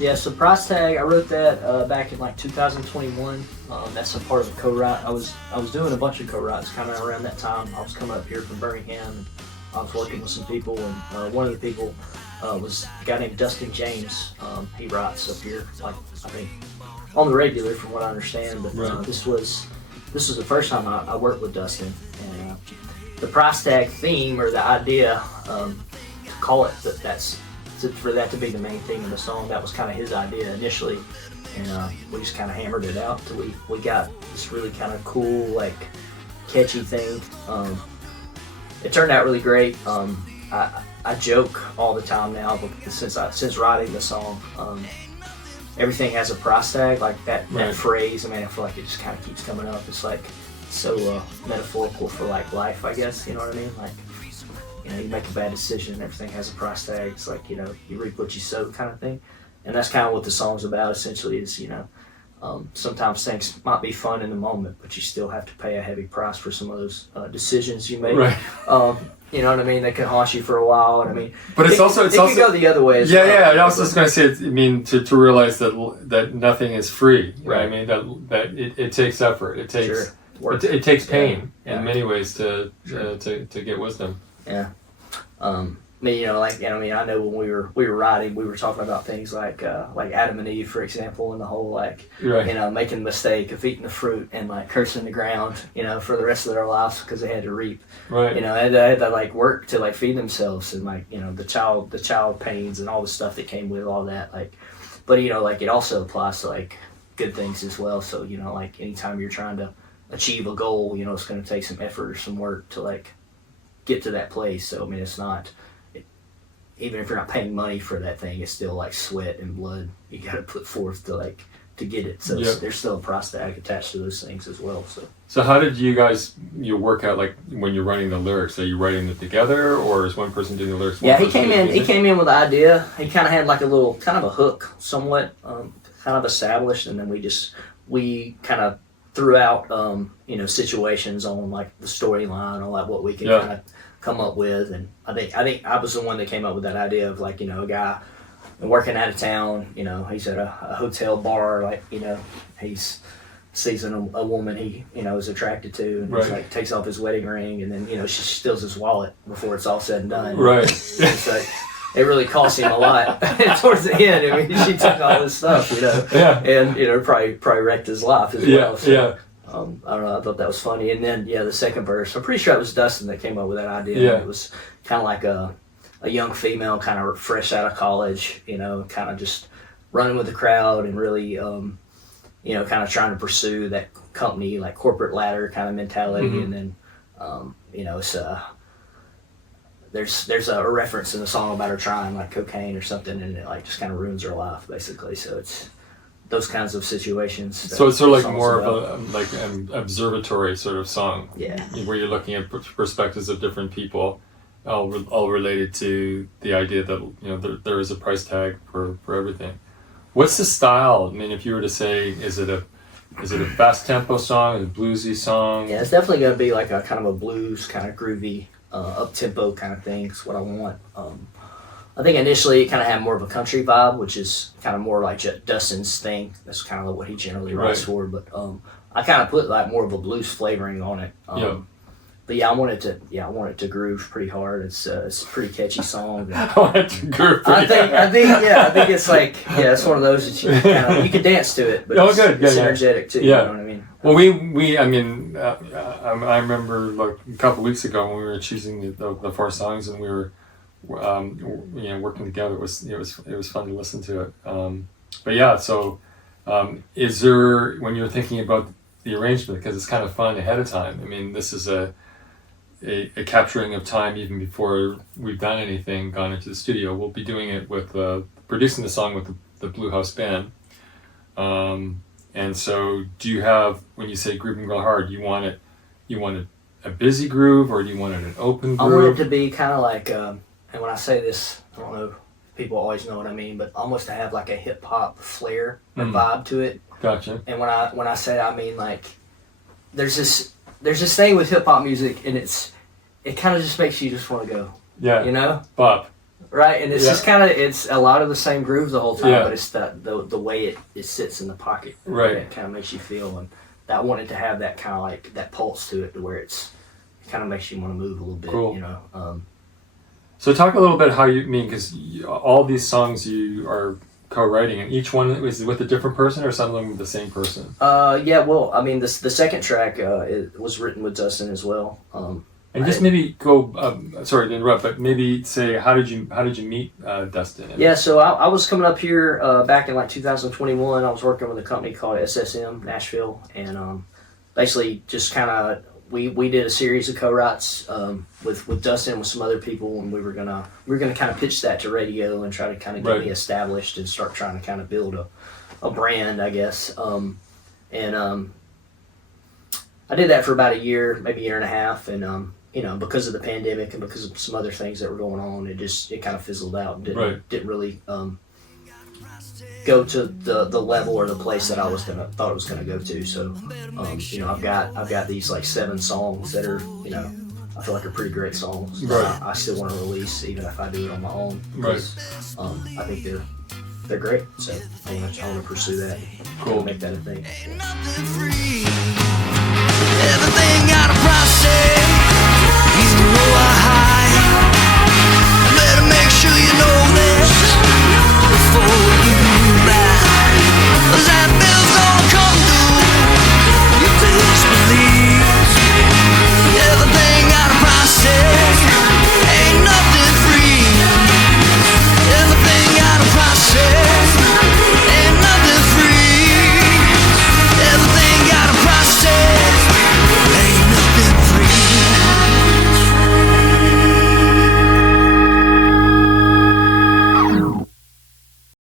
Yeah, so Price Tag, I wrote that back in like 2021. That's a part of a co-write. I was doing a bunch of co-writes kind of around that time. I was coming up here from Birmingham, and I was working with some people, and one of the people was a guy named Dustin James. He writes up here, like I think on the regular, from what I understand. But this was the first time I worked with Dustin, and the Price Tag theme or the idea to call it for that to be the main theme of the song. That was kind of his idea initially, and we just kind of hammered it out till we got this really kind of cool, like catchy thing. It turned out really great. I joke all the time now, but since writing the song, everything has a price tag, like that phrase. I mean, I feel like it just kind of keeps coming up. It's like so metaphorical for like life, I guess. You know what I mean? Like, you know, you make a bad decision, everything has a price tag. It's like, you know, you reap what you sow kind of thing. And that's kind of what the song's about, essentially, is, you know, sometimes things might be fun in the moment, but you still have to pay a heavy price for some of those decisions you make. Right. You know what I mean? They can haunt you for a while. And I mean, but it could go the other way as well. Yeah. I was just going to say, I mean, to realize that nothing is free. Right. I mean, that it takes effort. It takes work. It takes pain in many ways to get wisdom. Yeah. I mean, you know, like, I mean, I know when we were writing, we were talking about things like Adam and Eve, for example, and the whole, like, you know, making the mistake of eating the fruit and like cursing the ground, you know, for the rest of their lives because they had to reap, you know, and they had to like work to like feed themselves, and like, you know, the child pains and all the stuff that came with all that, like, but you know, like, it also applies to like good things as well. So, you know, like, anytime you're trying to achieve a goal, you know, it's going to take some effort or some work to like get to that place. So I mean, it's not, even if you're not paying money for that thing, it's still like sweat and blood you got to put forth to get it. So there's still a price tag attached to those things as well. So how did you guys work out, like, when you're writing the lyrics? Are you writing it together, or is one person doing the lyrics? Yeah, he came in with the idea. He kind of had like a little kind of a hook, somewhat kind of established, and then we kind of threw out you know, situations on like the storyline or like what we could kind of come up with. And I think I was the one that came up with that idea of, like, you know, a guy working out of town, you know, he's at a hotel bar, like, you know, he's sees a woman he, you know, is attracted to, and he's like, takes off his wedding ring, and then, you know, she steals his wallet before it's all said and done. Right. It's like, it really cost him a lot towards the end. I mean, she took all this stuff, you know, and, you know, probably wrecked his life as well. So, I don't know, I thought that was funny. And then, the second verse, I'm pretty sure it was Dustin that came up with that idea. Yeah. It was kind of like a young female, kind of fresh out of college, you know, kind of just running with the crowd and really, you know, kind of trying to pursue that company, like, corporate ladder kind of mentality. And then, you know, it's there's a reference in the song about her trying, like, cocaine or something, and it, like, just kind of ruins her life, basically. So it's those kinds of situations. So it's sort of like more of an observatory sort of song. Yeah. Where you're looking at perspectives of different people, all related to the idea that, you know, there is a price tag for everything. What's the style? I mean, if you were to say, is it a fast tempo song, a bluesy song? Yeah, it's definitely going to be like a kind of a blues, kind of groovy, up tempo kind of thing. Is what I want. I think initially it kind of had more of a country vibe, which is kind of more like Dustin's thing. That's kind of what he generally writes for. But I kind of put like more of a blues flavoring on it. But yeah, I want it to groove pretty hard. It's a pretty catchy song. I want it to groove pretty hard. I think it's like, it's one of those that you can dance to it, but it's energetic too. You know what I mean? Well, I mean, I remember like a couple of weeks ago when we were choosing the 4 songs, and we were, you know, working together. It was fun to listen to it. But yeah, so is there, when you're thinking about the arrangement, because it's kind of fun ahead of time. I mean, this is a capturing of time even before we've done anything, gone into the studio. We'll be doing it with producing the song with the Blue House Band. And so, do you have, when you say groove and go hard, you want it a busy groove, or do you want it an open groove? I want it to be kind of like, and when I say this, I don't know if people always know what I mean, but almost to have like a hip hop flair or vibe to it. Gotcha. And when I say that, I mean, like, there's this thing with hip hop music, and it kind of just makes you just want to go. Yeah. You know? Bop. Right, and it's Yeah. just kind of, it's a lot of the same grooves the whole time, Yeah. but it's the way it sits in the pocket. Right. It kind of makes you feel, and I wanted to have that kind of like that pulse to it, to where it kind of makes you want to move a little bit. Cool. You know. So talk a little bit how you mean, because all these songs you are co-writing, and each one is with a different person, or some of them with the same person. Yeah. Well, I mean, the second track it was written with Dustin as well. And just maybe go. Sorry to interrupt, but maybe say how did you meet Dustin? Yeah, so I was coming up here back in like 2021. I was working with a company called SSM Nashville, and basically just kind of we did a series of co-writes with Dustin, with some other people, and we were gonna kind of pitch that to radio and try to kind of get Right. me established and start trying to kind of build a brand, I guess. I did that for about a year, maybe a year and a half, and you know, because of the pandemic and because of some other things that were going on, it kind of fizzled out and didn't really go to the level or the place that I thought it was gonna go to. So you know, I've got these like 7 songs that are, you know, I feel like are pretty great songs. Right. I still want to release even if I do it on my own. Right. I think they're great. So I want to pursue that. Cool. And make that a thing. Ain't nothing free. Everything got a process.